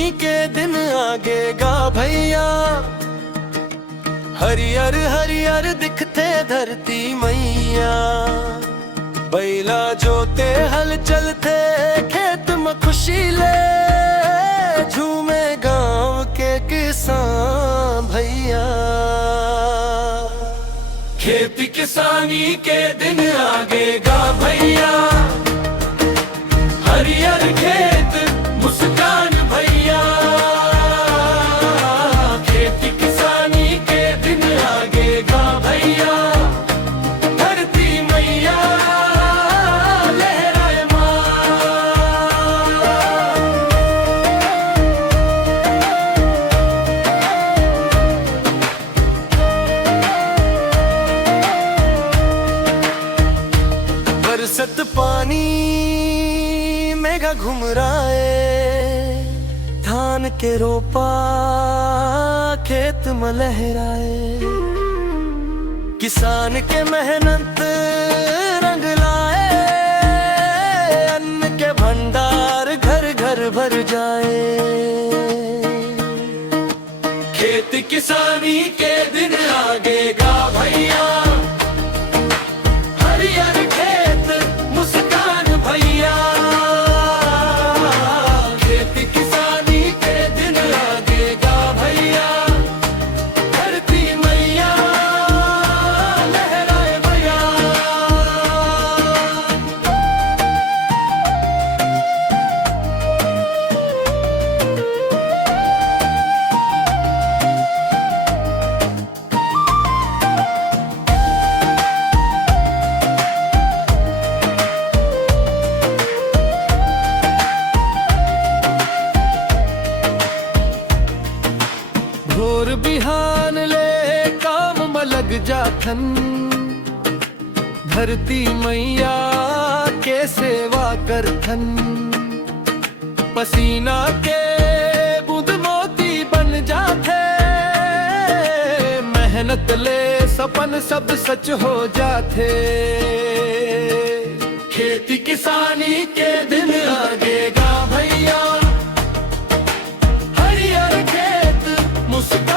किसानी के दिन आगेगा भैया। हरियर हरियर दिखते धरती मैया, बैला जोते हल चलते खेत में खुशी ले, झूमे गांव के किसान भैया। खेती किसानी के दिन आगेगा भैया, हरियर खेत मुस्कान भैया। खेती किसानी के दिन आगेगा भैया, धरती मैया लहराए माँ। बरसत पानी मेघा घुमराए, धान के रोपा खेत में लहराए। किसान के मेहनत रंग लाए, अन्न के भंडार घर घर भर जाए। खेती किसानी के दिन आगेगा भैया, हरियर खेत मुस्कान भैया। खेती किसानी के दिन आगेगा भैया, धरती मैया लहराए भैया। भोर बिहान ले काम में लग जाथन, धरती मैया के सेवा करथन। पसीना के बूंद मोती बन जाथे, मेहनत ले सपन सब सच हो जाथे। खेती किसानी के दिन आगेगा भैया, हरियर खेत मुस्कान